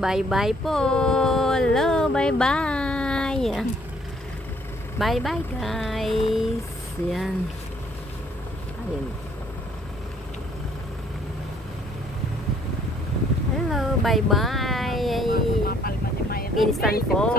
bye-bye po. Hello, bye-bye. Bye-bye guys. Yan. Ayun. Hello, bye-bye. Pinsan po.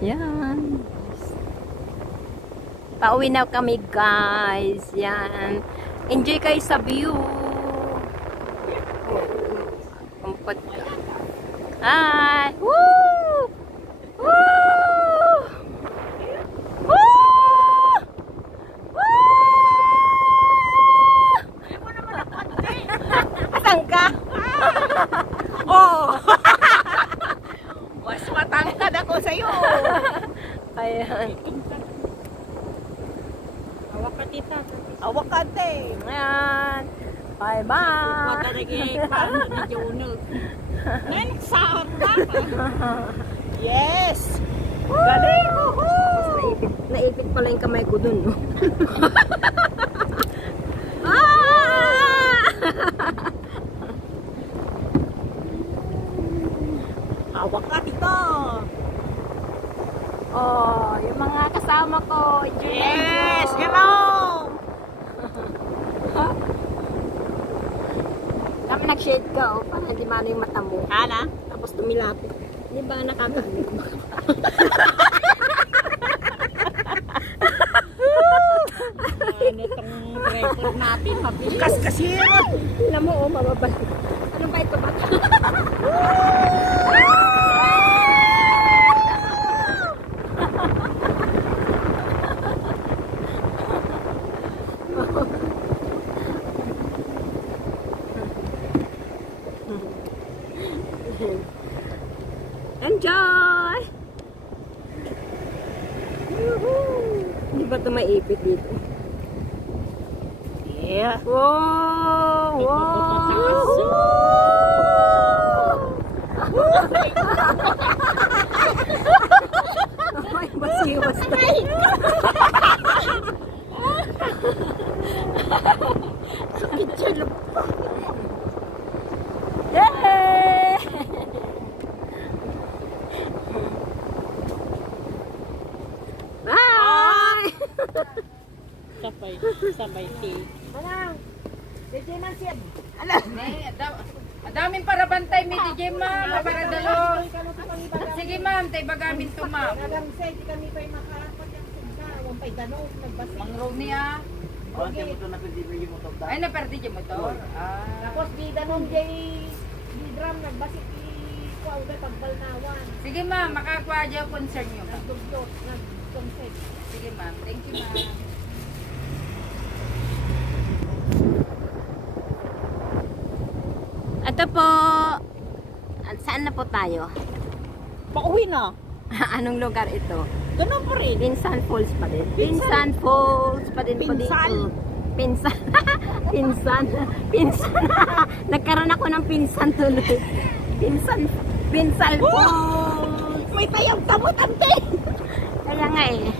Yan. Pauwi na kami guys. Yan. Enjoy kayo sa view. Kumpot ka. Hi! Woo! Woo! Woo! Asan ka? Oh! Mas matangkad ako sa'yo. Ayan. Awak ka tita. Awak ka te. Ayan. Bye-bye. Matarigay pa ni Jono. Ngayon, sahod na. Yes! Galing! Naipit pala yung kamay ko dun, no? Awak ka tita. Oh, yung mga kasama ko. Enjoy, Yes! enjoy. Hello! Kami nag-shade ka, oh, para hindi mano yung mata mo. Hala? Tapos tumilapit. Di ba nakakalik mo? Ano itong record natin? Mabilis. Kas-kasir! Tingnan mo, oh, mababalik. Ano ba ito ba? Enjoy! Hindi ba ito maipit dito? Yeah. Wow! Wow! Ay, basiwas na. Picture lang. Yay! Bye! Sabay. Sabay tea. Manang! DJ man siya. Adaming para bantay mi DJ ma'am, para dalo. Sige ma'am, tay bagamin to ma'am. Say, di kami pa'y makaapot yung sugda. Huwag pa'y ganun. Nagbasi. Mang Rooney ah. Okay. Ay naperdi di motor. Ah. Tapos di ganun jay di drum nagbasi kuwaw kay pagbalnawan. Sige ma'am, makakuha dyan concern nyo. Nagdugyot, nagkonseg. Sige ma'am, thank you ma'am. Ito po. Saan na po tayo? Pauwi na. Anong lugar ito? Ganun pa rin. Pinsan Falls pa din. Pinsan Falls pa din po dito. Pinsan. Pinsan. Pinsan. Pinsan. Nagkaroon ako ng pinsan tuloy. Pinsan. Pinsan Falls. May tayang tamot ante. Kaya nga eh.